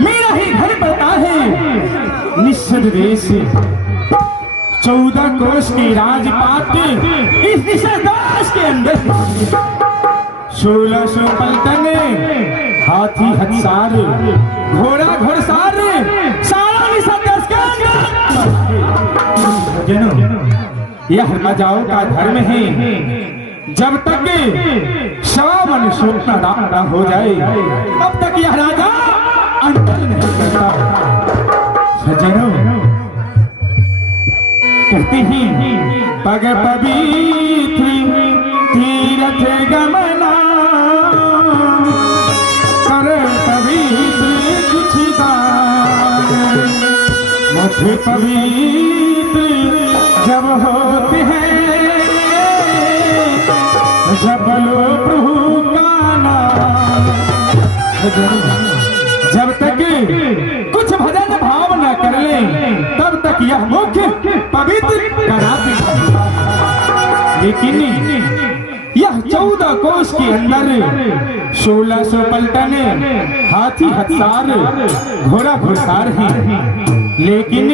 मेरा ही घर पड़ता है निश्चल देश 14 कोष की राजपाट इस निषेधाश के अंदर 1600 पलटन हाथी हथियार घोड़ा घोड़सार सारा निषेधाश के अंदर यह राजाओं का धर्म है। जब तक श्रावण शुक्ल न हो जाए तब तक यह राजा अंतर नहीं करता। सज्जनों कहते हैं पग पवित्र तीर्थ गमना कर पवित्र कुछ दान मुख पवित्र जब होते हैं जब लो प्रभु का नाम। जब तक कुछ भजन भाव न कर ले तब तक यह मुख पवित्र कराते। लेकिन यह 14 कोष के अंदर 1600 पलटन हाथी हथियार घोड़ा घुड़सार है। लेकिन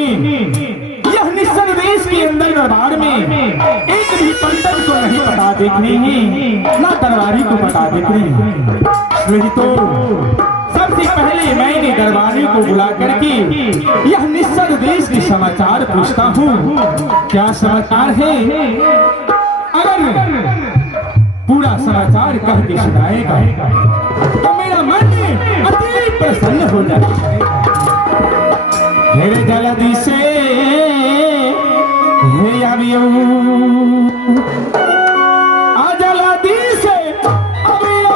यह निश्चल देश के अंदर दरबार में एक भी पलटन को नहीं पता देखने ही ना दरबारी को पता देखने। तो सबसे पहले मैंने दरबारी को बुला करके यह निश्चल देश के समाचार पूछता हूँ क्या समाचार है। अगर पूरा समाचार कह के सुनाएगा तो मेरा मन अति प्रसन्न हो जाएगा। मेरे जल्दी से हे अभियो आ जल्दी से अभियो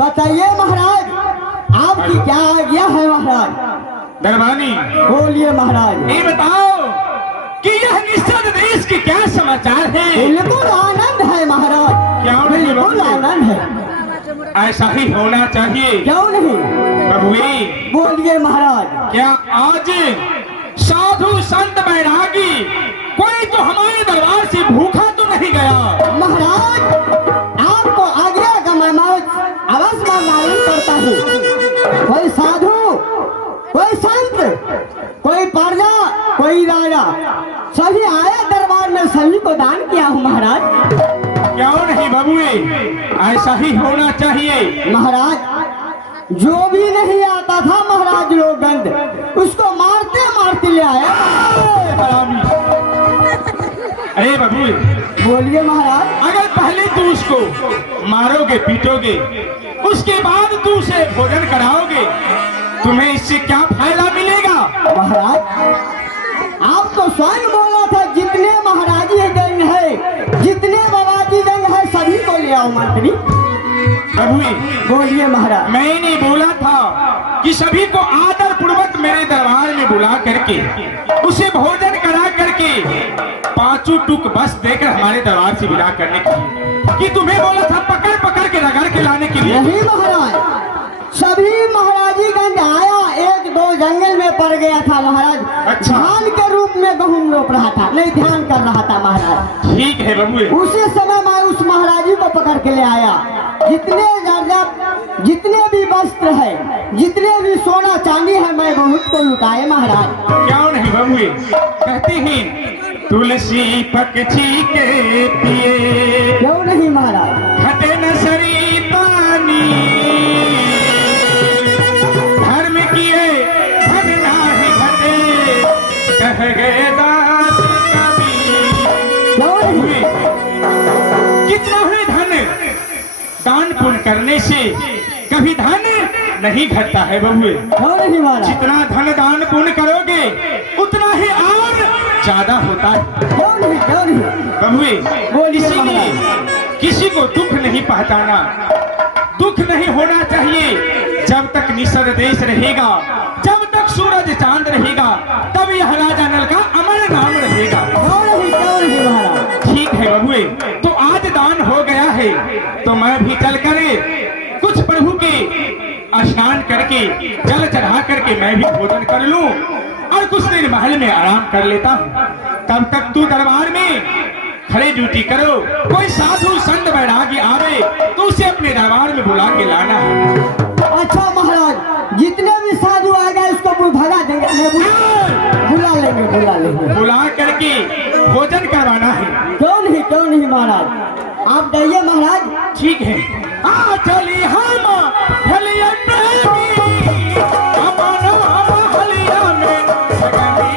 बताइए महाराज, आपकी क्या आज्ञा है महाराज? दरबानी बोलिए महाराज। ये बताओ कि यह निषद देश के क्या समाचार है? बिल्कुल आनंद है महाराज, क्या नहीं बिल्कुल आनंद है। ऐसा ही होना चाहिए। क्यों नहीं? प्रभुवी बोलिए महाराज। क्या आज साधु संत बैरागी कोई तो हमारे दरबार से भूखा तो नहीं गया? महाराज आपको आज्ञा का मैं अवश्य मालूम करता हूँ। कोई साधु, कोई संत, कोई प्रजा, कोई राजा, सभी आए दरबार में, सभी को दान किया हूँ महाराज। क्यों नहीं बबुए, ऐसा ही होना चाहिए। महाराज जो भी नहीं आता था महाराज लोगंद, उसको मारते मारते ले आया। अरे बबुए बोलिए महाराज। अगर पहले तू उसको मारोगे पीटोगे, उसके बाद तू उसे भोजन कराओगे, तुम्हें इससे क्या फायदा मिलेगा? महाराज आप तो स्वयं बोला था जितने महाराजी गंग है, जितने बाबाजी गंग है, सभी को ले आओ मंत्री। बबुए बोलिए महाराज। मैंने बोला था कि सभी को आदर पूर्वक मेरे दरबार में बुला करके उसे भोजन करा करके 5 टुक बस देकर हमारे दरबार से विदा करने के लिए, कि तुम्हें बोला था पकड़ पकड़ के रगड़ के लाने के लिए। नहीं महाराज, सभी महाराजीगंज आया, 1-2 जंगल में पड़ गया था महाराज। अच्छा। धान के रूप में गेहूं रोप रहा था, नहीं ध्यान कर रहा था महाराज। ठीक है बबुए। उसी समय मैं उस महाराजी को पकड़ के ले आया। जितने भी वस्त्र है, जितने भी सोना चांदी है, मैं बहुत को लुटाए महाराज। क्यों नहीं बबुए, कहते हैं तुलसी पक्षी के पिए क्यों नहीं महाराज। खते न सरी पानी, धर्म किए धन नाही घटे, कह गए दास कबीर। क्यों नहीं। कितना है धन, दान पुण्य करने से कभी धन नहीं घटता है बबुए। क्यों नहीं महाराज। जितना धन दान पुण्य करोगे उतना ही और ज्यादा होता है क्यों नहीं बबुए। बोलिए इसीलिए किसी को दुख नहीं पहुंचाना, दुख नहीं होना चाहिए। जब तक निसर देश रहेगा, जब तक सूरज चांद रहेगा, तब यह राजा नल का अमर नाम रहेगा। क्यों नहीं महाराज। ठीक है बबुए, तो आज दान हो गया है तो मैं भी चल कर कुछ प्रभु के स्नान करके जल चढ़ा करके मैं भी भोजन कर लूं और कुछ दिन महल में आराम कर लेता हूं। तब तक तू दरबार में खड़े ड्यूटी करो। कोई साधु संत बैरागी आवे तो उसे अपने दरबार में बुला के लाना है। अच्छा महाराज, जितने भी साधु आ गए उसको भगा देंगे, बुला लेंगे। बुला करके भोजन करवाना है। क्यों नहीं महाराज। आप जाइए महाराज। ठीक है। आ चली हम हलिया प्रेमी, अपन हम हलिया में सगनी।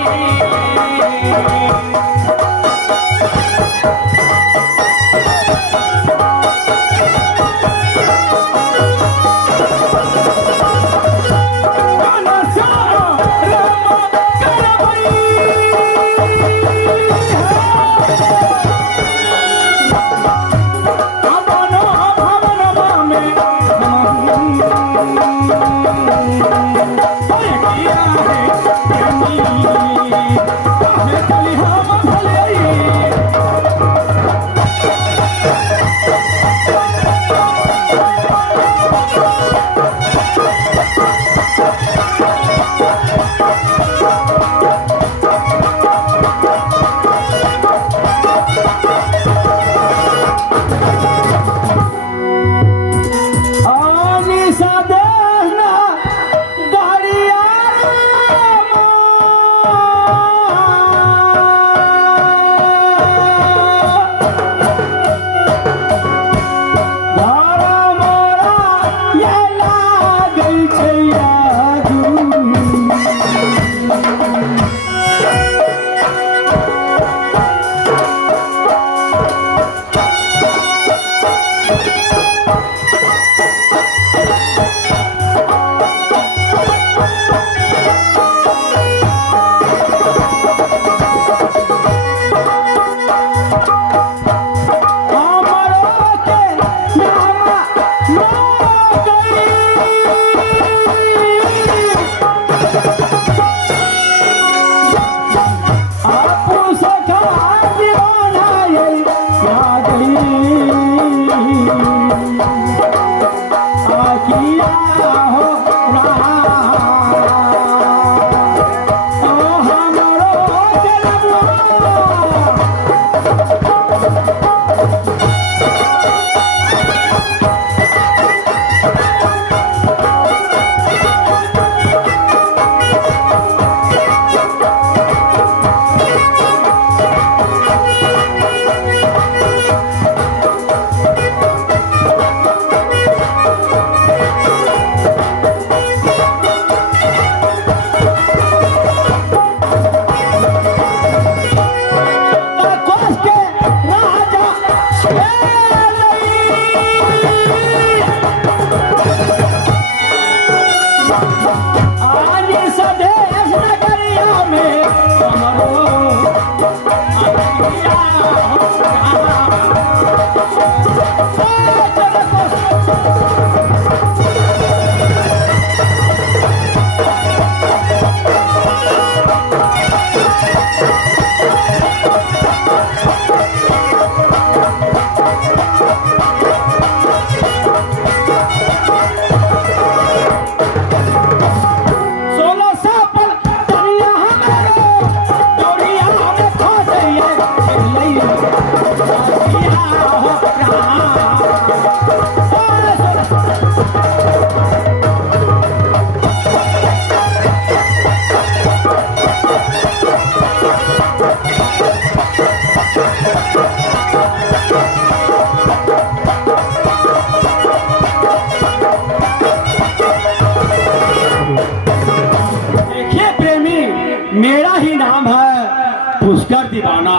दीवाना।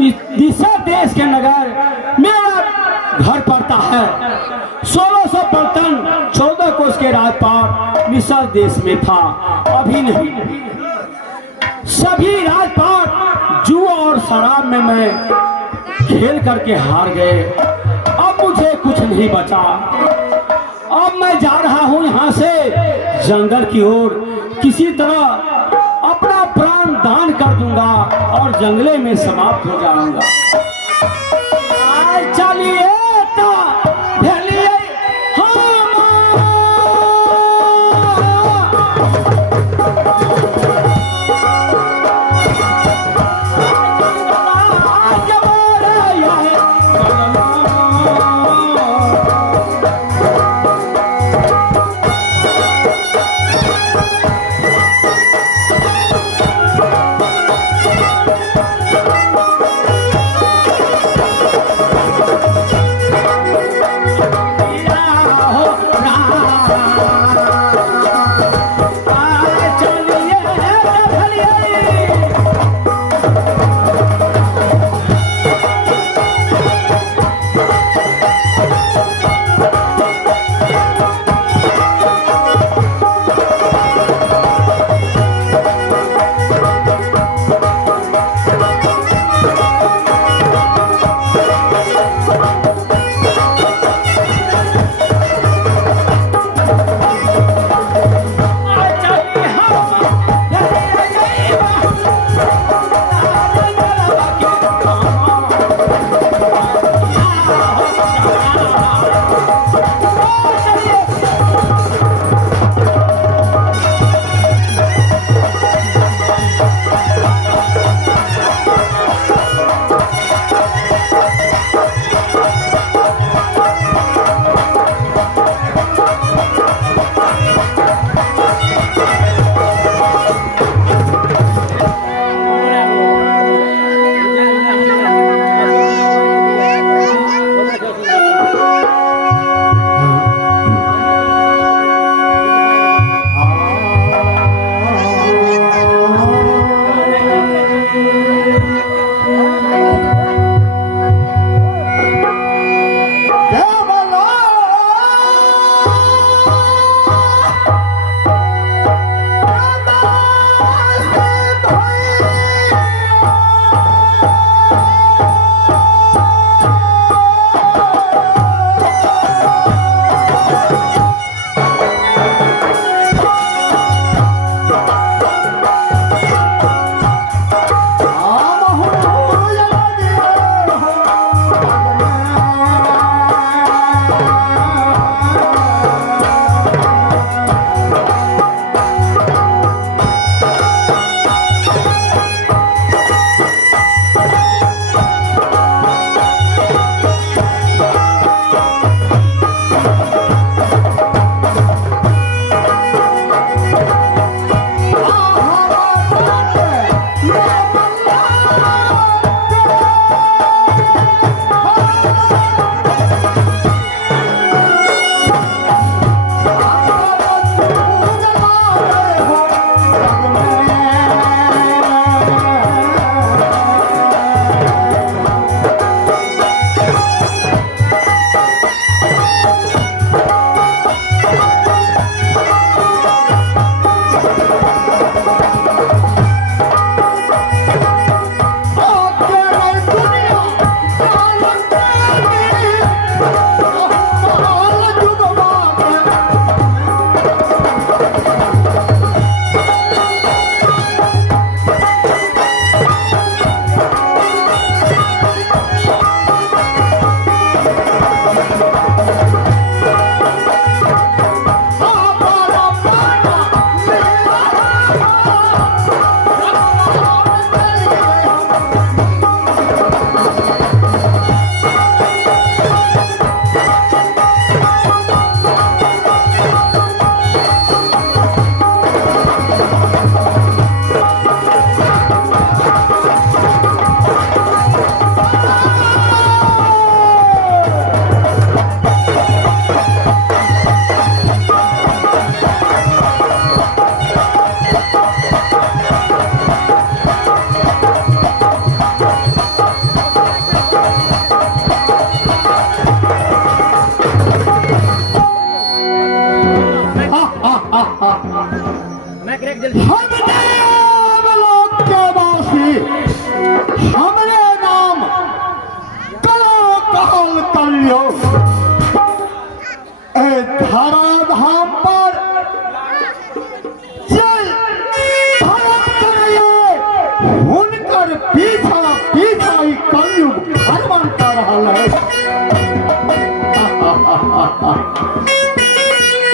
इस दिशा देश के नगर मेरा घर पड़ता है। 1655 14 कोस के राजपाट निशा देश में था, अभी नहीं। सभी राजपाट जुआ और शराब में मैं खेल करके हार गए। अब मुझे कुछ नहीं बचा। अब मैं जा रहा हूँ यहाँ से जंगल की ओर। किसी तरह अपना प्राण दान कर दूंगा और जंगले में समाप्त हो जाऊंगा। चलिए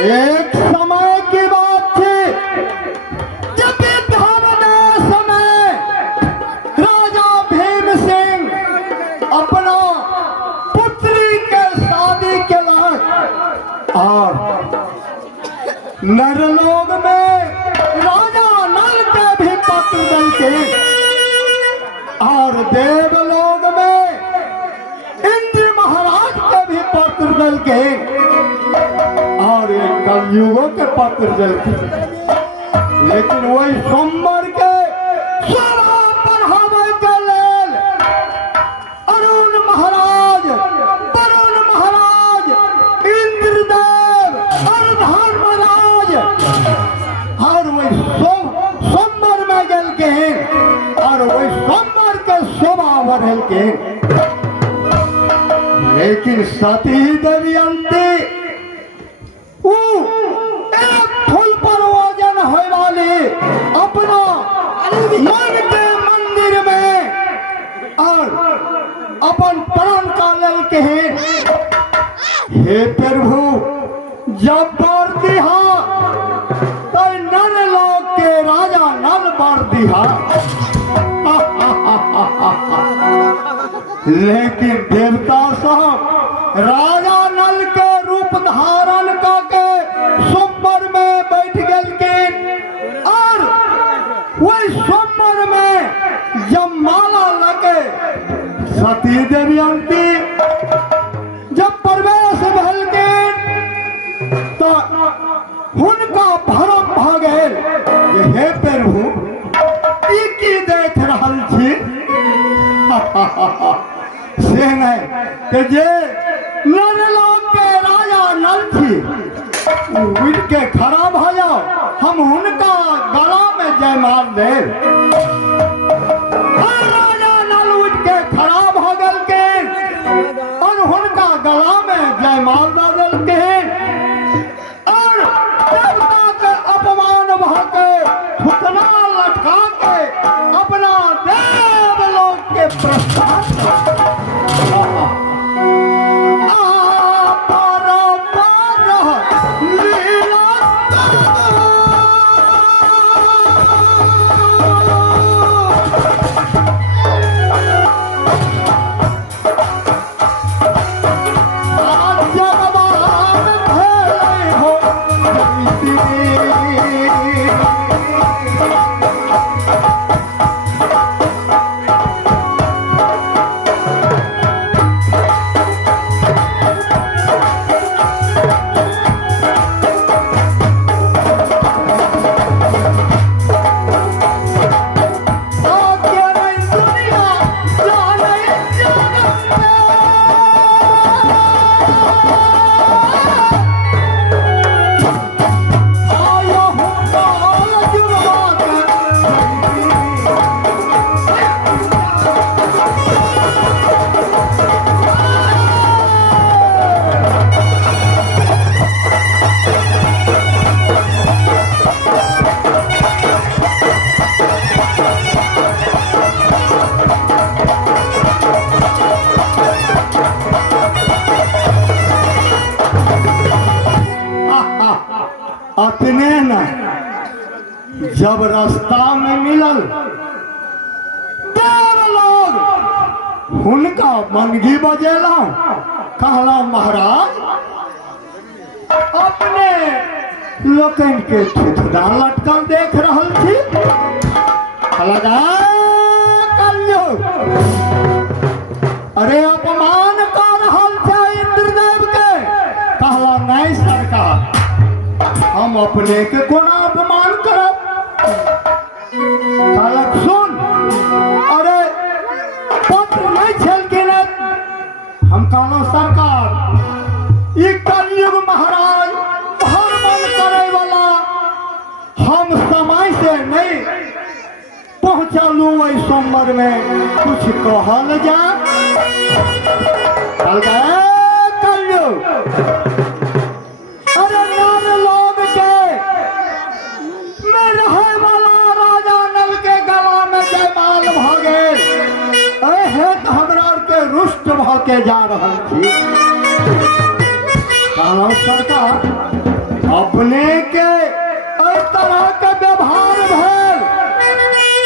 एक समय की बात थी जब विद्यावदेश में राजा भीम सिंह अपना पुत्री के शादी के लायक और नरलोक में राजा नल के भी पत्र दल के और देवलोक में इंद्र महाराज के भी पत्र दल के और एक कलयुगों के पत्र दल के, लेकिन वही सोमवार के शोभा बढ़ावे के लेल अरुण महाराज, वरुण महाराज, इंद्रदेव और धर्मराज और वही सोमवार में गल के और वही सोमवार के शोभा बढ़ल के, लेकिन सती दमयंती एक फूल पर वजन होने वाले अपना मन के मंदिर में और अपन प्राण का लल के हे प्रभु जब बार दिहा तो नर लोक के राजा नल बार दिहा लेकिन देवता साहब राजा नल के रूप धारण करके सोमवार में बैठ गल के और वही सोमवार में जब माला लगे सती दमयंती जब प्रवेश भल के तो उनका भरम भ गेल जे हे प्रभु ई की देख रहल छी से नहीं कि जे नरलोक के राजा नल छी उठ के खड़ा भ जाओ, हम उनका गला में जयमाल दे। राजा नल उठ के खड़ा भ गल के और उनका गला में जयमाल द दल के और देवता के अपमान भ के थुथना लटका के अपना देवलोक के प्रस्थान अपने न जब रास्ता में मिलल देवलोग उनका मनगी बजेला कहला महाराज अपने लोकन के ठुठुना लटकन देख रहल थी लगा कलयुग अरे अपमान कर रहल थे इंद्रदेव के कहला नहीं सरकार हम अपने के कोना अपमान करब कहलक सुन अरे पत्र नहीं छल के हम कहलो सरकार ई कलयुग महाराज हर मन करे वाला हम समय से नहीं पहुंचलू वही सोमवार में कुछ कहल जा कलयुग अरे नर लोग के में रहे वाला राजा नल के गला में जयमाल भ गेल है तो हमरा के रुष्ट भ के जा रहल थी सरकार अपने के इस तरह के व्यवहार भेल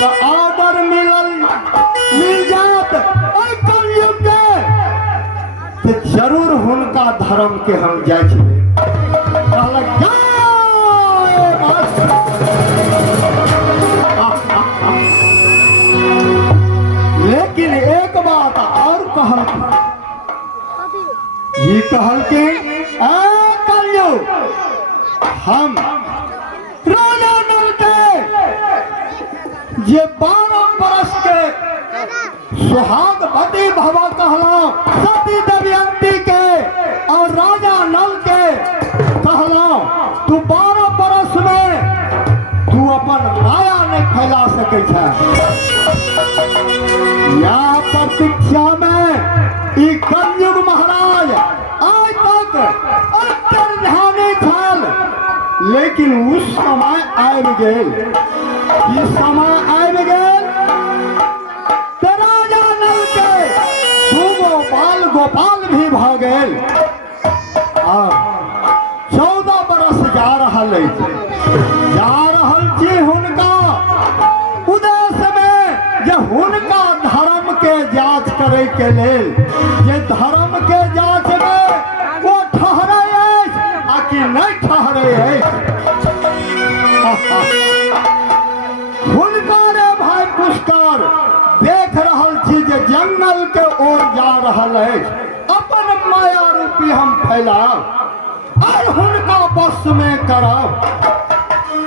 तो आदर मिल जात ओइ कलयुग के तो जरूर हुनका धर्म के हम जाय छी। कहलक जाए बस। लेकिन एक बात और कहल, ये कहल के कलयुग हम राजा नल के जे 12 बरस के सुहागवती भवा कहला सती दमयंती के और राजा नल के कहला तू 12 बरस में तू अपन माया नहीं फैला सके छे। या प्रतीक्षा में ई कलयुग महाराज आज तक अंतर्ध्यानी छल, लेकिन उस समय आबि गेल, ई समय आबि गेल तो राजा नल के दूगो बाल गोपाल भी भ गेल और 14 बरस जा रहल छी हुनका उद्देश्य में जे हुनका धर्म के जांच करे के लेल, जे धर्म के जांच में वो ठहरे आ कि नहीं ठहरे हुनका रे भाई पुष्कर देख रहल छी जे जंगल के ओर जा रहल है, अपन माया रूपी हम फैलाब और हुनका बस में करब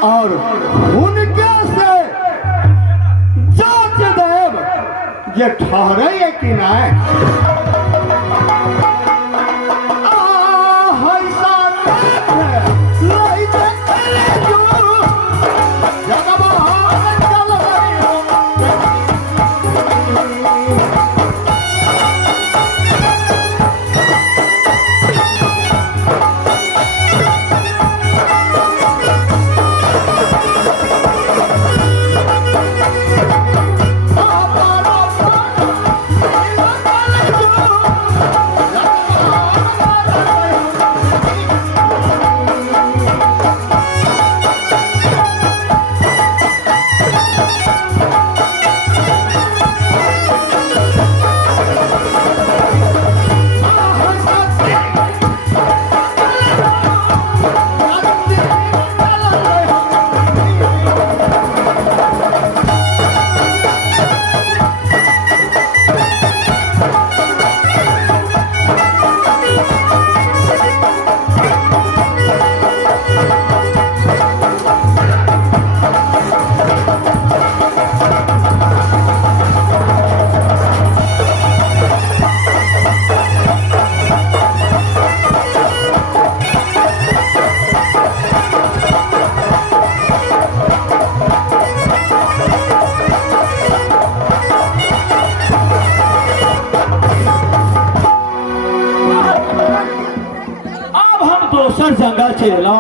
और हुनके से जांच देव जे ठहरे कि नहीं। जंगल चलो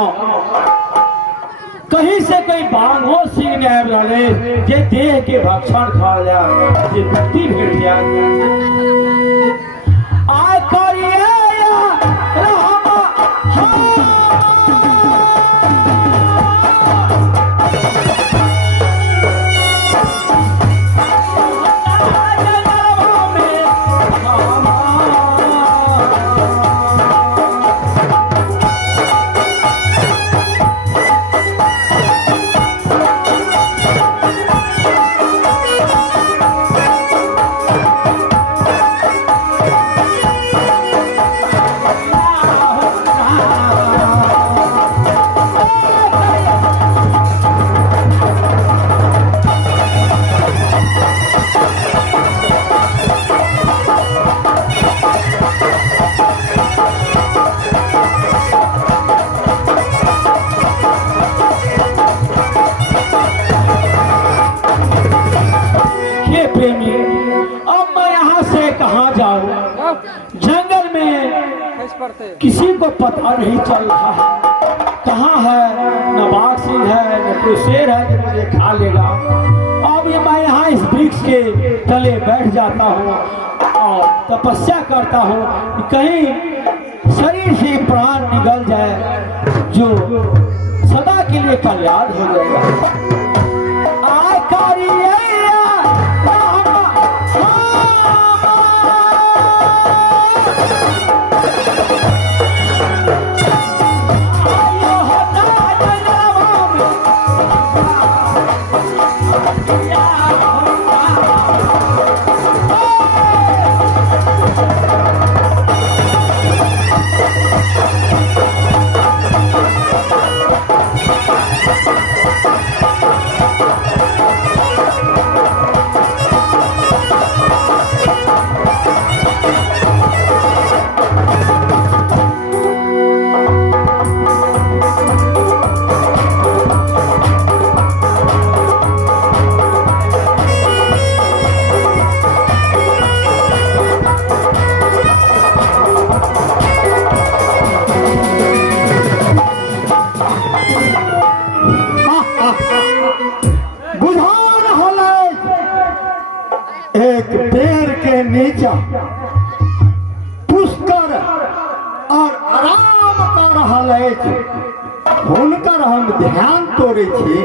कहीं से कहीं बांधो सिंह ने रहे जे देह के भक्षण खा जा जे मुक्ति भेट जा आ करिए जंगल में किसी को पता नहीं चल रहा है कहाँ है, न बाघ सिंह है न कोई शेर है जो मुझे खा लेगा। अब ये मैं यहाँ इस वृक्ष के तले बैठ जाता हूँ और तपस्या करता हूँ कि कहीं शरीर से प्राण निकल जाए, जो सदा के लिए कल्याण हो जाएगा। एक पेड़ के नीचे पुष्कर और आराम कर रहल अछि, हुनकर हम ध्यान तोड़े छी।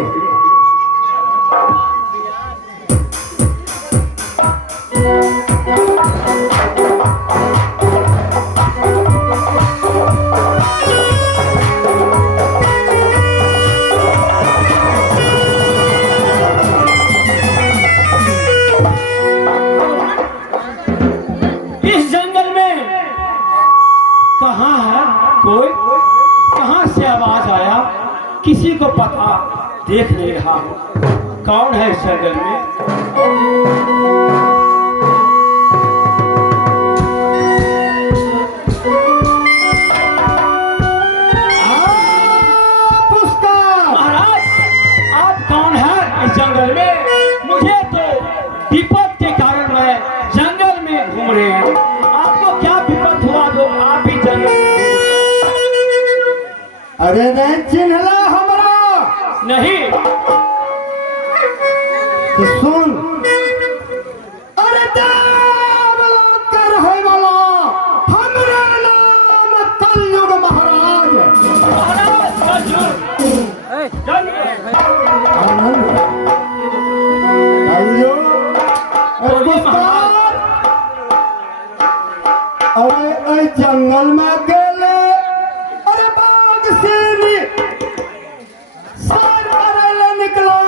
इस जंगल में कहाँ है कोई? कहाँ से आवाज आया? किसी को पता देख नहीं रहा। कौन है इस जंगल में? महाराज, आप कौन है इस जंगल में? मुझे तो विपद के कारण मैं जंगल में घूम रहे हैं। आपको क्या विपद हुआ जो आप भी जंगल में? अरे नहीं चिन्हला हमरा? नहीं। तो सुन, अरे देवलाकर है वाला हमरा नाम कलयुग महाराज। महाराज आनंद कलयुग पुष्कर, अरे जंगल में गेले, अरे बाघ शेरी सर करैले निकलो,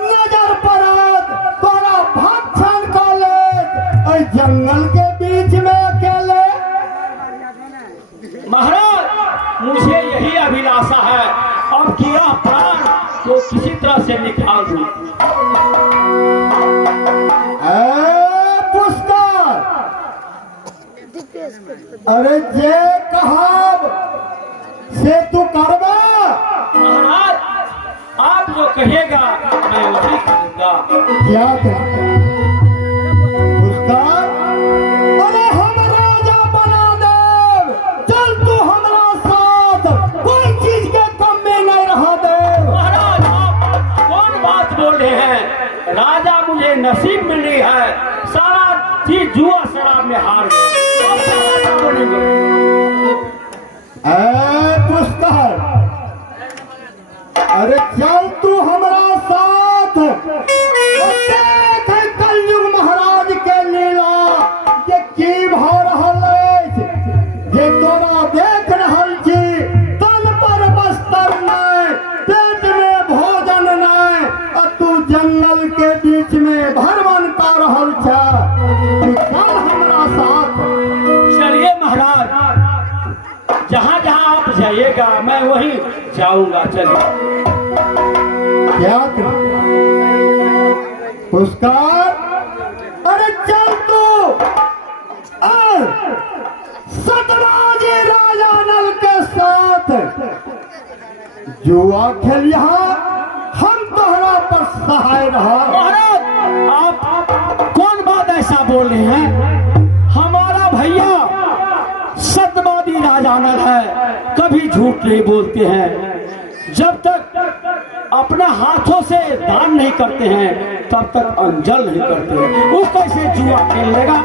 नजर पड़त तोरा भक्षण कर ले जंगल के बीच में अकेले। महाराज, मुझे यही अभिलाषा है, अब किया प्राण को किसी तरह से निकाल दूं। पुष्कर, अरे जे कहब से तू करबा। महाराज, आप जो कहेगा मैं वही करूंगा। क्या पुष्कर, अरे हम राजा बना देव, चल तू हमारा साथ, कोई चीज के कम में नहीं रहा दे। महाराज, आप कौन बात बोल रहे हैं? राजा मुझे नसीब में नहीं है, सारा चीज जुआ शराब में हार गए। अब क्या राजा बनेंगे? पुष्कर, अरे चल तू हमारा साथ, और देख कलयुग महाराज के लीला जे की भ रहल अछि, जे तोरा देख रहल छी। तन पर बस्तर नहीं, पेट में भोजन नहीं, आ तू जंगल के बीच में भ्रमण कर रहल छ। तू चल हमरा साथ। चलिए महाराज, जहाँ जहाँ आप जाइएगा मैं वहीं जाऊंगा। चलिए। क्या पुष्कर, अरे चल तू और सतराजी राजा नल के साथ जुआ खेल, यहाँ हम तोहरा पर सहाय रहा। महाराज, आप कौन बात ऐसा बोल रहे हैं? हमारा भैया सत्यवादी राजा नल है, कभी झूठ नहीं बोलते हैं। जब तक अपने हाथों से दान नहीं करते हैं तब तक अंजल नहीं करते हैं। वो कैसे जुआ खेल लेगा?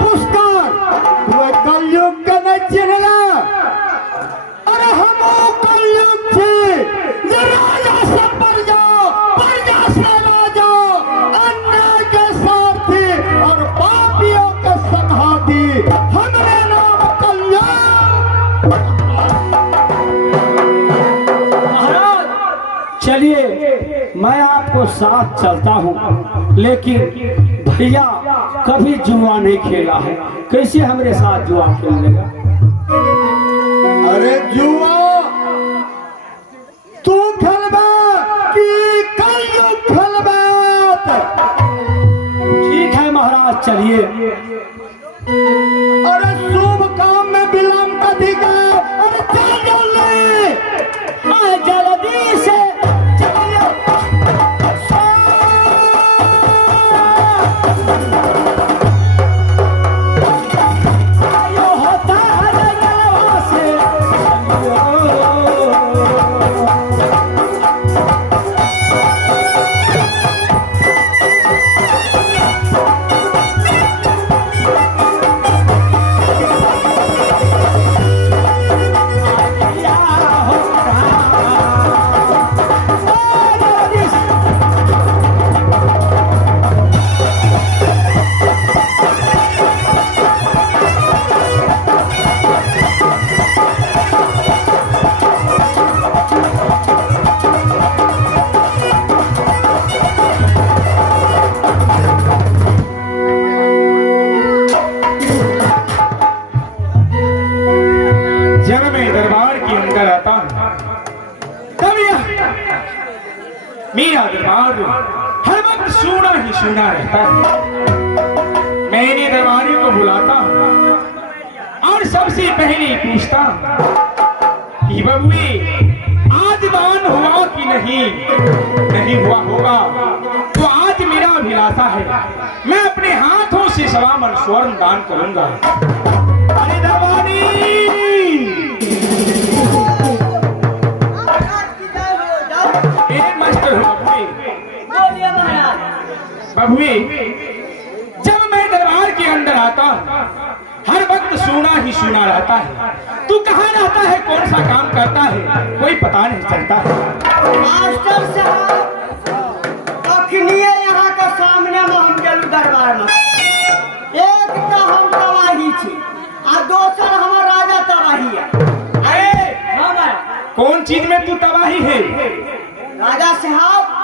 पुष्कर, तू एक आपको साथ चलता हूँ, लेकिन भैया कभी जुआ नहीं खेला है, कैसे हमारे साथ जुआ खेल लेगा? अरे जुआ तू खेलबा कि कल खेलबा? ठीक है महाराज, चलिए। अरे शुभ काम में विलंब अधिकार। अरे चल जल्दी, जल्दी से चलिए। आयो होता है गलवा से। जब मैं दरबार के अंदर आता हूं, तब मेरा दरबार हर वक्त सूना ही सूना रहता है। मैंने दरबारियों को बुलाता हूं और सबसे पहले पूछता हूं कि बबुए आज दान हुआ कि नहीं हुआ होगा तो आज मेरा अभिलाषा है, मैं अपने हाथों से 1.25 मन स्वर्ण दान करूंगा। अरे दरबारी मास्टर हो बबुए, जब मैं दरबार के अंदर आता हूं हर वक्त सोना ही सोना रहता है। तू कहाँ रहता है, कौन सा काम करता है, कोई पता नहीं चलता है। मास्टर साहब अखनिए यहाँ के सामने में हम गेलू दरबार में, एक तो हम तबाही छी आ दोसर हमर राजा तबाही है। अरे कौन चीज में तू तबाही है? राजा साहब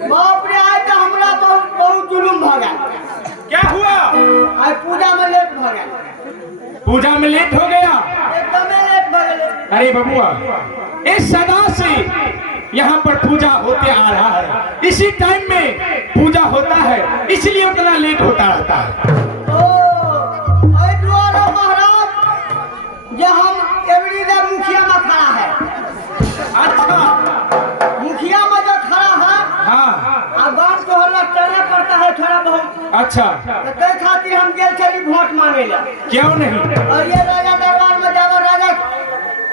बाप रे, आज तो हमरा बहुत जुलूम भ गया। क्या हुआ? आज पूजा में लेट भ गया। पूजा में लेट हो गया? एकदम लेट भ गया। अरे बबुआ, इस सदा से यहाँ पर पूजा होते आ रहा है, इसी टाइम में पूजा होता है, इसलिए उतना लेट होता रहता है। ये हम एवरीडे मुखिया में खड़ा है। अच्छा, मुखिया में जो खड़ा है, हाँ, अब गांव को हल्ला चलना पड़ता है थोड़ा बहुत। अच्छा, तो कई खातिर हम गेल चली वोट मांगे ला। क्यों नहीं? और ये राजा दरबार में जावा, राजा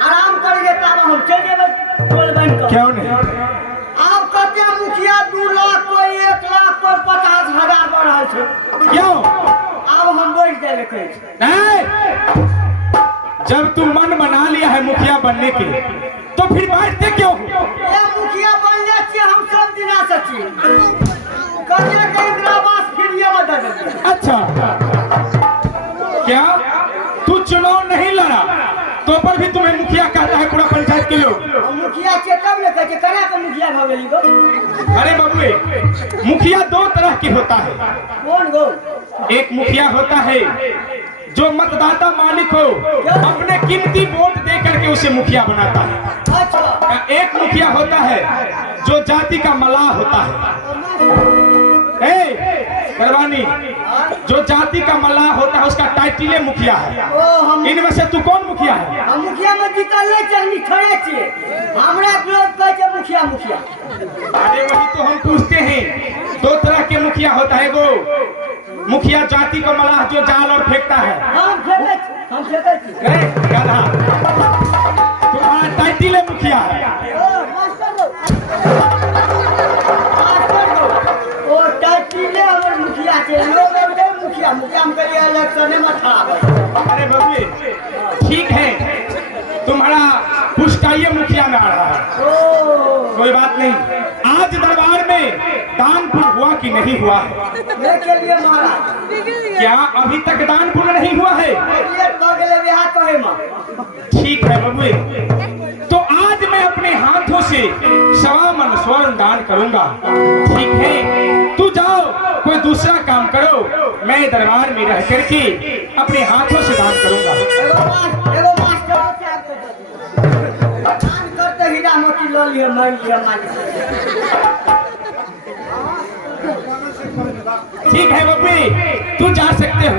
आराम करेंगे तब हम चल जेबे बोल बन कर। क्यों नहीं? आप कहते हैं मुखिया 2 लाख कोई 1 लाख कोई 50,000 बढ़ रहा है। क्यों? अब हम बोल दे लेके नहीं, जब तू मन बना लिया है मुखिया बनने के, तो फिर बैठते क्यों? ये मुखिया बन जाती है, हम सब दिना सची कन्या के इंदिरावास फिर ये मदद देते। अच्छा, क्या तू चुनाव नहीं लड़ा तो पर भी तुम्हें मुखिया कहता है पूरा पंचायत के लोग? मुखिया चेकअप न करे, कन्या का मुखिया भगली गो। अरे बबुए, मुखिया 2 तरह के होता है। कौन गो? एक मुखिया होता है जो मतदाता मालिक हो, अपने कीमती वोट दे करके उसे मुखिया बनाता है। अच्छा, एक मुखिया होता है जो जाति का मलाह होता है। करवानी, जो जाति का मलाह होता है उसका टाइटिल मुखिया है। हम इनमें से तू कौन मुखिया है? हम मुखिया में जीतल नहीं चाहिए, खड़े छिए हमरा लोग कहे मुखिया मुखिया। अरे वही तो हम पूछते हैं, 2 तरह के मुखिया होता है। वो मुखिया जाति का मलाह जो जाल और फेंकता है। हम फेंके छी। गधा, तुम्हारा टाइटिल मुखिया है। ओ टाइटिल हमर मुखिया के लोग मुखिया हम कहिए इलेक्शन में खड़ा। अरे बबुए, ठीक है, तुम्हारा पुष्टाइए मुखिया में आ रहा है, कोई बात नहीं। आज दरबार में दान पुण्य हुआ कि नहीं हुआ है? मेरे के लिए महाराज क्या अभी तक दान पुण्य नहीं हुआ है? कहे मां। ठीक है बबुए, तो आज मैं अपने हाथों हाथों से 1.25 मन स्वर्ण दान करूंगा। ठीक है, तू जाओ, कोई दूसरा काम करो, मैं दरबार में रह करके अपने हाथों से दान करूंगा। एगो मास्टर क्या दान करते हीरा मोती लो लिए मान लिया ठीक है बब्बी, तू जा सकते हो।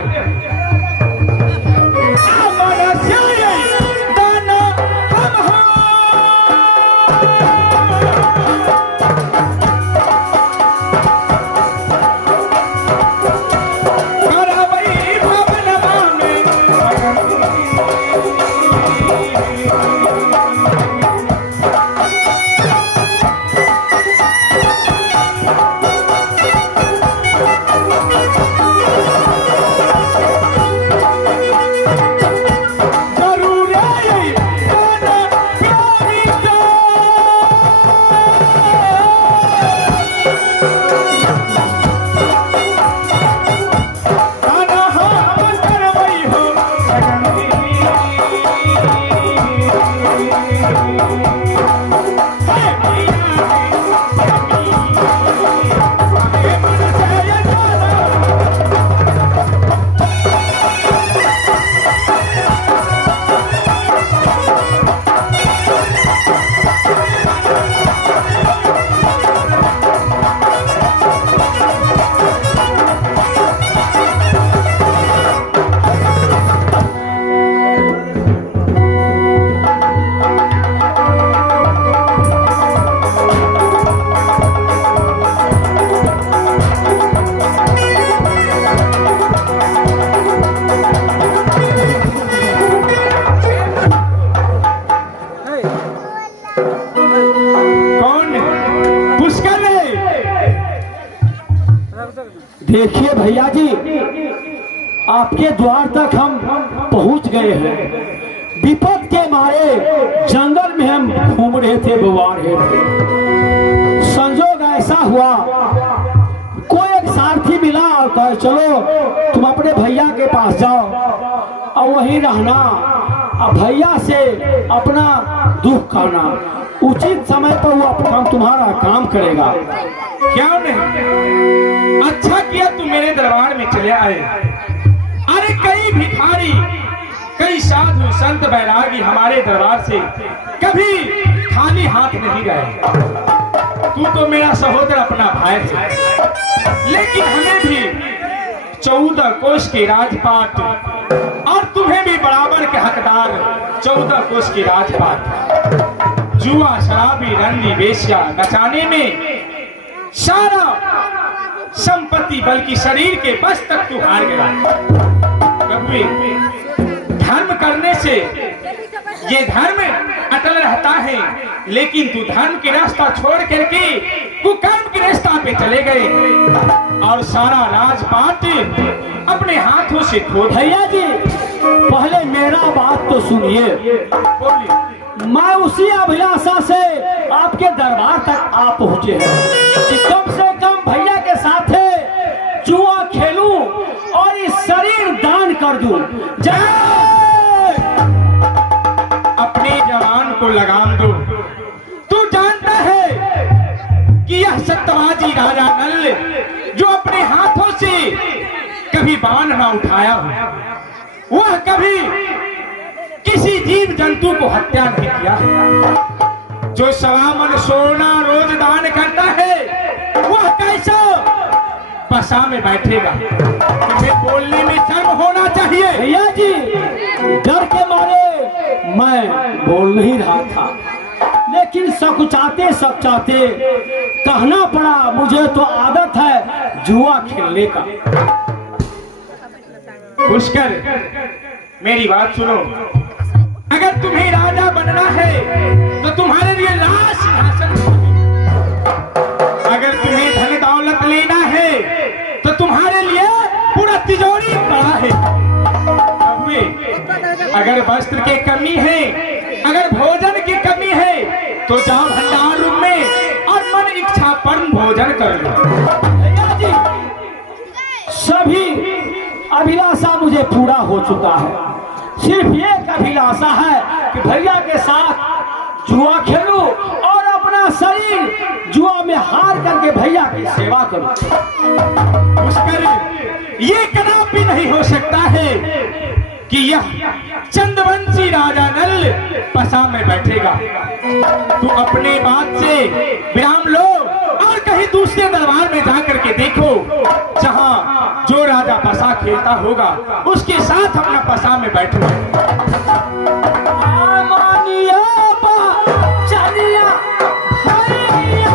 देखिए भैया जी, आपके द्वार तक हम पहुंच गए हैं। विपद के मारे जंगल में हम घूम रहे थे, बुवार रहे थे। संजोग ऐसा हुआ, कोई एक सारथी मिला और कहे चलो तुम अपने भैया के पास जाओ और वहीं रहना, और भैया से अपना दुख कहना, उचित समय पर वो अपना तुम्हारा काम करेगा। क्या नहीं, अच्छा किया तुम मेरे दरबार में चले आए। अरे कई भिखारी, कई साधु संत बैरागी हमारे दरबार से कभी खाली हाथ नहीं गए। तू तो मेरा सहोदर, अपना भाई है, लेकिन हमें भी 14 कोष के राजपाट और तुम्हें भी बराबर के हकदार 14 कोष के राजपाट। जुआ, शराबी, रंडी, वेश्या, नचाने में सारा संपत्ति बल्कि शरीर के बस तक तू हार गया। कभी धर्म करने से ये धर्म अटल रहता है, लेकिन तू धर्म की रास्ता छोड़ करके कुकर्म की रास्ता पे चले गए और सारा राजपाट अपने हाथों से खो। भैया जी पहले मेरा बात तो सुनिए। बोलिए। मैं उसी अभिलाषा से आपके दरबार तक आ पहुंचे हैं कि कम से कम भैया के साथ जुआ खेलूं और इस शरीर दान कर दूं। अपने जवान को लगाम दो। तू जानता है कि यह सत्यवाजी राजा नल जो अपने हाथों से कभी बाण ना उठाया हो, वह कभी किसी जीव जंतु को हत्या नहीं किया है। जो 1.25 मन सोना रोज दान करता है, वह कैसा पसा में बैठेगा? तुम्हें बोलने में शर्म होना चाहिए। भैया जी डर के मारे मैं बोल नहीं रहा था, लेकिन सकुचाते सकुचाते कहना पड़ा। मुझे तो आदत है जुआ खेलने का। पुष्कर, मेरी बात सुनो। अगर तुम्हें राजा बनना है तो तुम्हारे लिए लाश सिंहासन होगी। अगर तुम्हें धन दौलत लेना है तो तुम्हारे लिए पूरा तिजोरी पड़ा है। अगर वस्त्र की कमी है, अगर भोजन की कमी है, तो जाओ भंडार रूम में और मन इच्छा परम भोजन कर लो। सभी अभिलाषा मुझे पूरा हो चुका है। सिर्फ एक अभिलाषा है कि भैया के साथ जुआ खेलूं और शरीर जुआ में हार करके भैया की सेवा करूं। पुष्कर, ये कदापि नहीं हो सकता है कि यह चंद्रवंशी राजा नल पसा में बैठेगा। तू अपने बात से विराम लो और कहीं दूसरे दरबार में जाकर के देखो, जहां जो राजा पसा खेलता होगा उसके साथ अपना पसा में बैठो। मानिया बा चलिया भैया।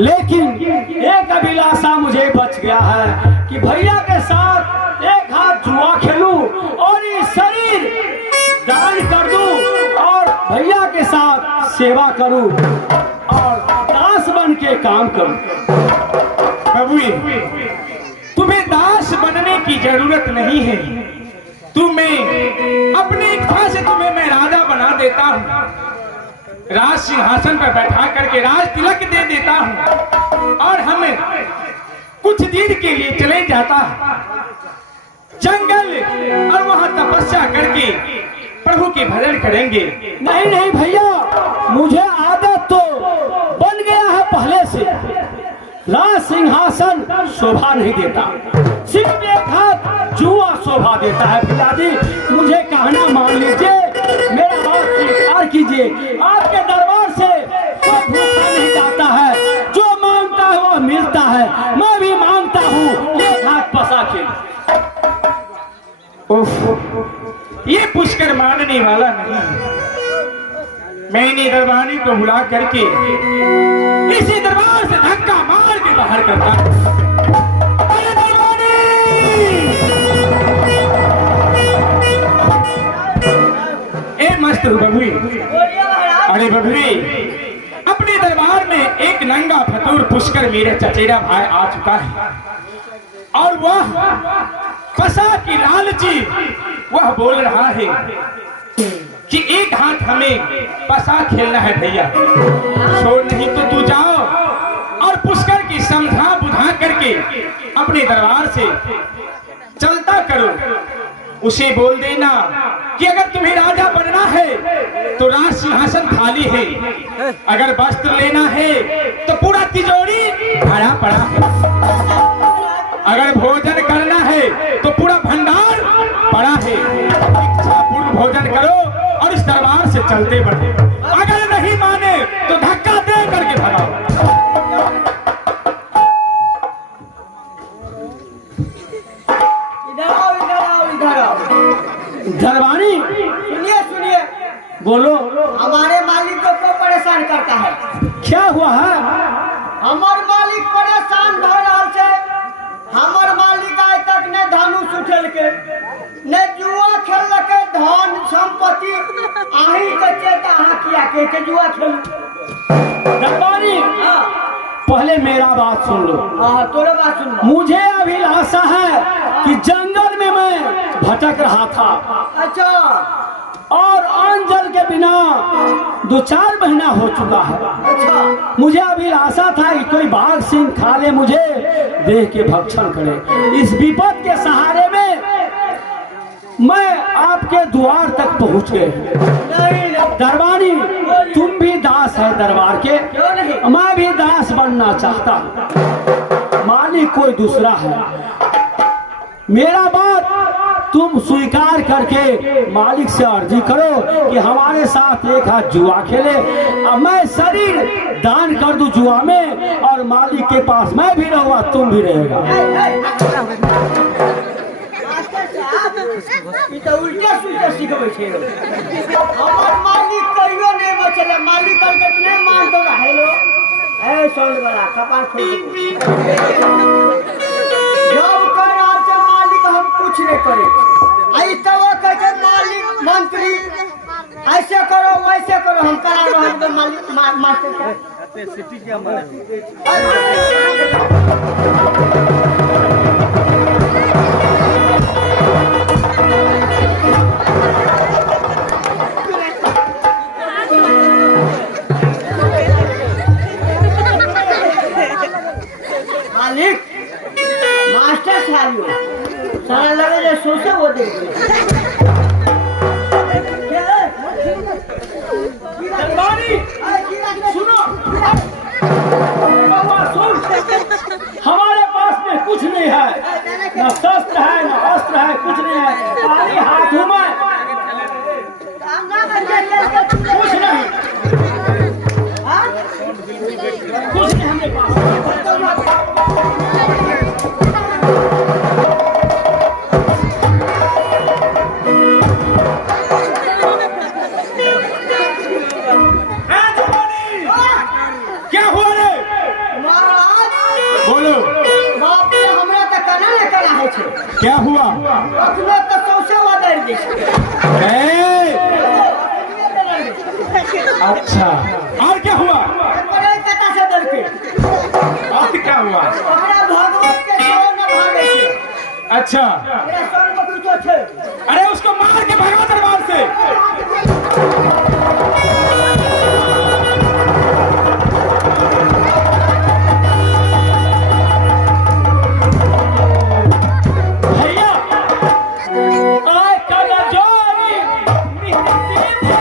लेकिन एक अभिलाषा मुझे बच गया है कि भैया के साथ एक हाथ जुआ खेलूं और ये शरीर दान कर दूं और भैया के साथ सेवा करूं और दास बन के काम करूं। प्रभु, तुम्हें दास बनने की जरूरत नहीं है। तुम्हें अपनी इच्छा से तुम्हें मैं राजा बना देता हूँ, राज सिंहासन पर बैठा करके राज तिलक दे देता हूँ और हमें कुछ दिन के लिए चले जाता जंगल और वहां तपस्या करके प्रभु के भजन करेंगे। नहीं नहीं भैया, मुझे आदत तो बन गया है पहले से। राज सिंहासन शोभा नहीं देता, सिर्फ एक हाथ जुआ शोभा देता है। पिताजी, मुझे कहना मान लीजिए, मेरा हाथ स्वीकार कीजिए। आपके दरबार से कोई भूखा नहीं जाता है, जो मांगता है वो मिलता है। मैं भी मांगता हूँ एक हाथ पसा खेल। ये पुष्कर मानने वाला नहीं। मैंने दरबारी को बुला करके इसी दरबार से धक्का मार के बाहर करता। अरे दरबारी! ए मस्त बबुई, अरे बबुई, अपने दरबार में एक नंगा फतूर पुष्कर मेरा चचेरा भाई आ चुका है और वह पसा की लालची वह बोल रहा है कि एक हाथ हमें पसा खेलना है भैया। छोड़ नहीं तो तू जाओ और पुष्कर की समझा बुझा करके अपने दरबार से चलता करो। उसे बोल देना कि अगर तुम्हें राजा बनना है तो राज सिंहासन खाली है, अगर वस्त्र लेना है तो पूरा तिजोरी भरा पड़ा है, अगर भोजन करना है तो पूरा भंडार पड़ा है। इच्छा पूर्ण भोजन करो और इस दरबार से चलते बढ़ो। अगर नहीं माने तो धक्का दे करके भगाओ। इधर आओ, इधर आओ, इधर आओ। दरबारी, सुनिए सुनिए, बोलो, हमारे मालिक को क्यों परेशान करता है? क्या हुआ है? हमार मालिक परेशान भ रहा है। हमार मालिक आज तक ने धनुष उठल के ने जुआ खेल के धन संपत्ति आही के चेता अहाँ किया के जुआ खेल। दरबारी, पहले मेरा बात सुन लो। हाँ तोरे बात सुन लो। मुझे अभिलाषा है कि जंगल में मैं भटक रहा था अच्छा और अन्न जल के बिना 2-4 महीना हो चुका है। अच्छा मुझे अभिलाषा था कि कोई बाघ सिंह खा ले, मुझे देह के भक्षण करे। इस विपद के सहारे में मैं आपके द्वार तक पहुंच गए। नहीं दरबारी तुम भी दास है दरबार के, क्यों नहीं? मैं भी दास बनना चाहता हूं। मालिक कोई दूसरा है। मेरा बात तुम स्वीकार करके मालिक से अर्जी करो कि हमारे साथ एक हाथ जुआ खेले। अब मैं शरीर दान कर दूं जुआ में और मालिक के पास मैं भी रहूंगा, तुम भी रहेगा। ई तो उल्टा सुल्टा सिखबै छै। हमर मालिक कहियो नहीं बचले। मालिक कल के नहीं मान तो रहे लो। ए सोन वाला कपाल खोल दे। जब कर आज मालिक हम कुछ नहीं करे। आई तब कहे मालिक मंत्री ऐसे करो वैसे करो, हम करा रहे हैं तो मालिक मास्टर का सिटी के मालिक मास्टर साहब सारा लगे जो सोचे वो दे सुनो बाबा, सुन, हमारे पास में कुछ नहीं है, न शस्त्र है न अस्त्र है, कुछ नहीं है। खाली हाथ हूं मैं, कुछ नहीं, कुछ नहीं हमारे पास। क्या हुआ रे? बोलो, बाप रे हमरा त कना न करा है छे। क्या हुआ? अखनो त सौसे वादर दे अच्छा, और क्या हुआ? बड़े कटा से डर के और क्या हुआ? हमरा भगवत के सेवा न भागे छे। अच्छा, मेरा सोन को कुछो छे। अरे उसको मार के भगवा दरबार से। भैया, आय कला जोरी निहती भैया।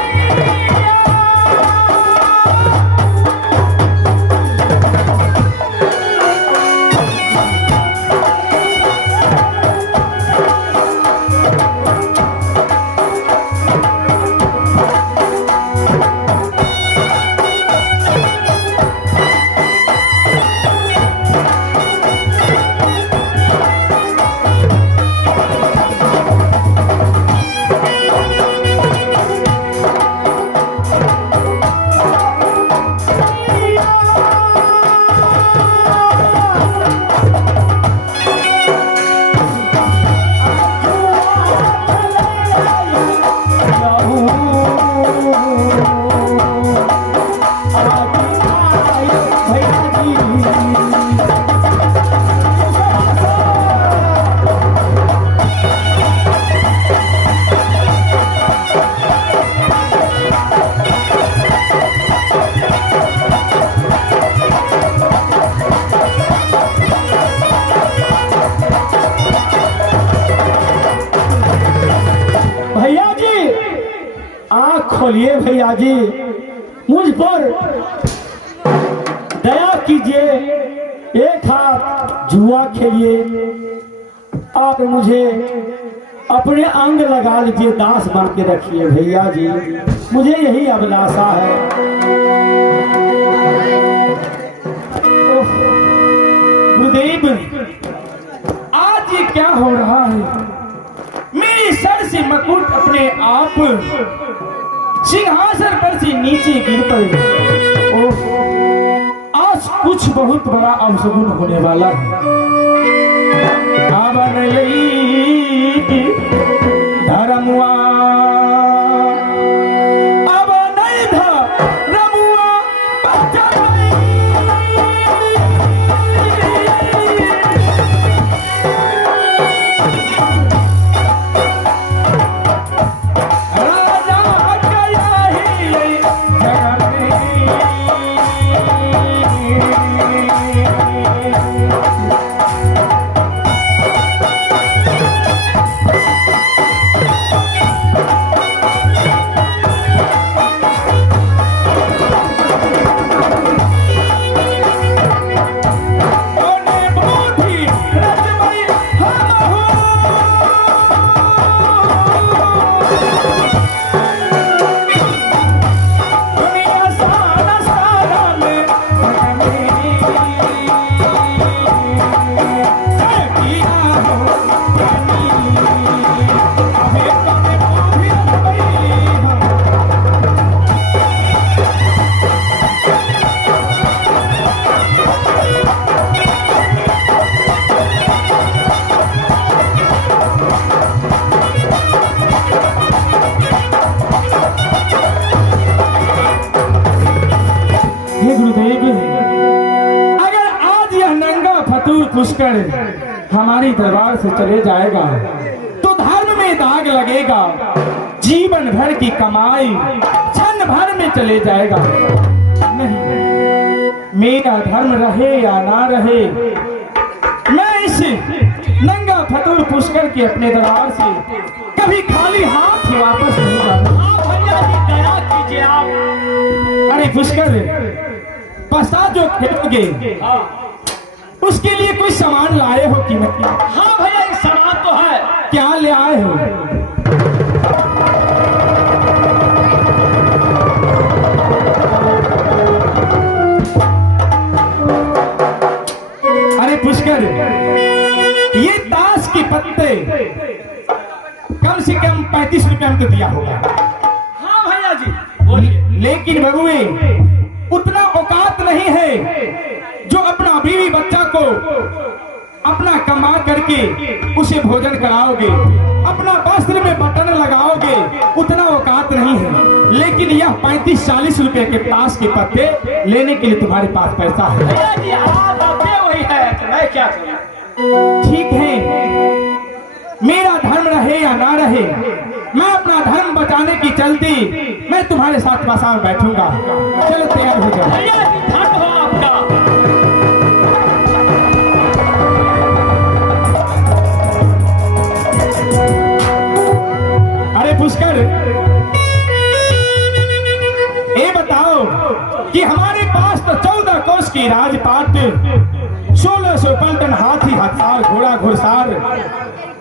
भैया जी, आँख खोलिए भैया जी, मुझ पर दया कीजिए, एक हाथ जुआ खेलिए, आप मुझे अपने अंग लगा लीजिए, दास बन के रखिए भैया जी, मुझे यही अभिलाषा है। गुरुदेव, आज ये क्या हो रहा है? मेरे सर से मकुट अपने आप सिंहासन पर से नीचे गिर पड़े। आज कुछ बहुत बड़ा अवसगुन होने वाला है। अब नहीं धर्मुआ, अब नहीं धर्मुआ, बचा नहीं। हमारी दरबार से चले जाएगा तो धर्म में दाग लगेगा। जीवन भर की कमाई क्षण भर में चले जाएगा। नहीं, मेरा धर्म रहे या ना रहे, मैं इस नंगा फतूर पुष्कर के अपने दरबार से कभी खाली हाथ ही वापस नहीं जाऊंगा। हाँ भैया जी, दया कीजिए आप। अरे पुष्कर, पसा जो खेलोगे हाँ उसके लिए कोई सामान लाए हो कि नहीं? हाँ भैया, ये सामान तो है। क्या ले आए हो? अरे पुष्कर, ये ताश के पत्ते कम से कम 35 रुपए हमको दिया होगा। हाँ भैया जी, बोलिए। लेकिन बबुए, उतना औकात नहीं है जो अपना बीवी बच्चा को अपना कमा करके उसे भोजन कराओगे, अपना वस्त्र में बटन लगाओगे, उतना औकात नहीं है। लेकिन यह 35-40 रुपए के ताश के पत्ते लेने के लिए तुम्हारे पास पैसा है। भैया जी, आप अपने वही है तो मैं क्या करूं? ठीक है, मेरा धर्म रहे या ना रहे, मैं अपना धर्म बचाने की चलती मैं तुम्हारे साथ पासा में बैठूंगा। चलो तैयार हो जाओ। भैया जी, धन्य हो आपका। अरे पुष्कर, ये बताओ कि हमारे पास तो 14 कोस की राजपाट, 1600 पलटन हाथी हथियार घोड़ा घुड़सार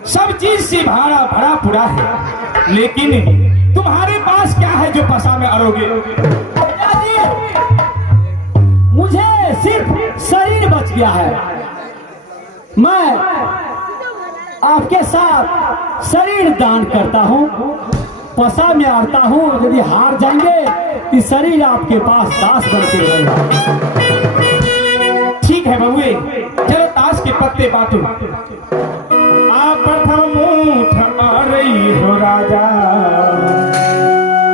सब चीज से भरा भरा पूरा है। लेकिन तुम्हारे पास क्या है जो पसा में अड़ोगे? भैया जी, मुझे सिर्फ शरीर बच गया है। मैं आपके साथ शरीर दान करता हूँ, पसा में आड़ता हूँ। यदि हार जाएंगे तो शरीर आपके पास दास बनते रहेगा। ठीक है बबुए, चलो ताश के पत्ते बांटो। आप प्रथम उठ आ रही हो राजा,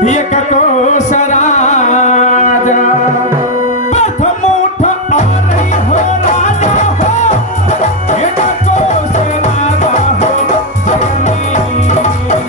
ये कको सराजा। प्रथम उठ आ रही हो राजा हो, ये कको सराजा हो जननी। प्रथम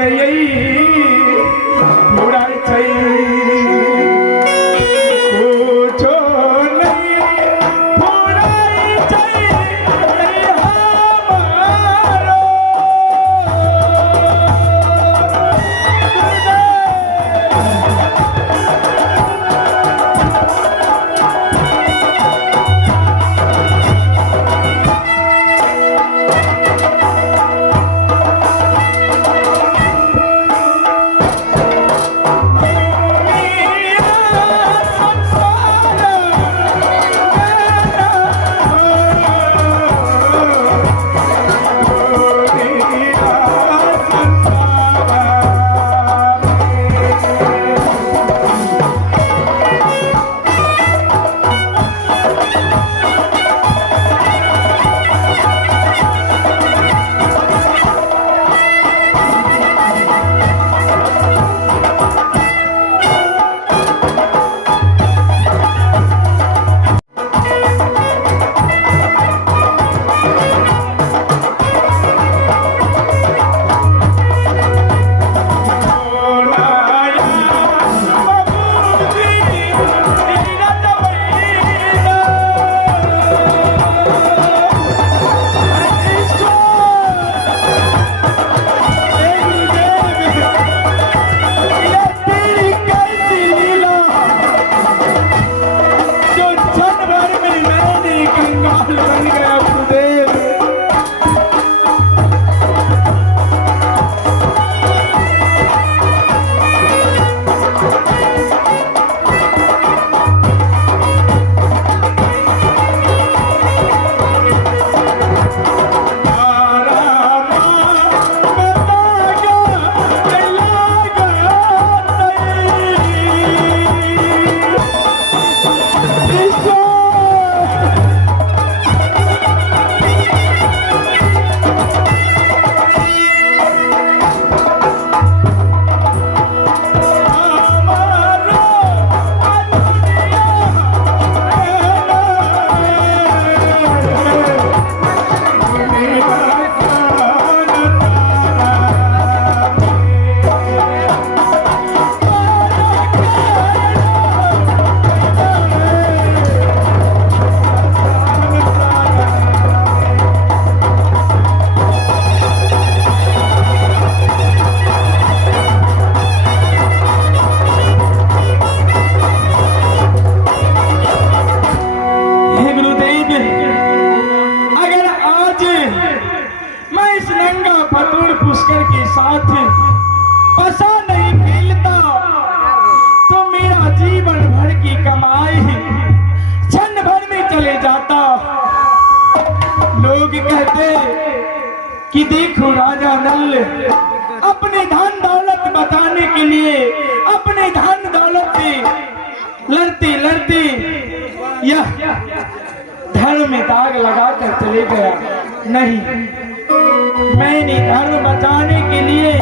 नहीं बुराई चाहिए कुछो नहीं बुराई चाहिए हमारो पुष्कर के साथ पसा नहीं खेलता तो मेरा जीवन भर की कमाई क्षण भर में चले जाता। लोग कहते कि देखो राजा नल अपने धन दौलत बताने के लिए अपने धन दौलत से लड़ते लड़ते यह धर्म में दाग लगाकर चले गया। नहीं, मैंने धर्म बचाने के लिए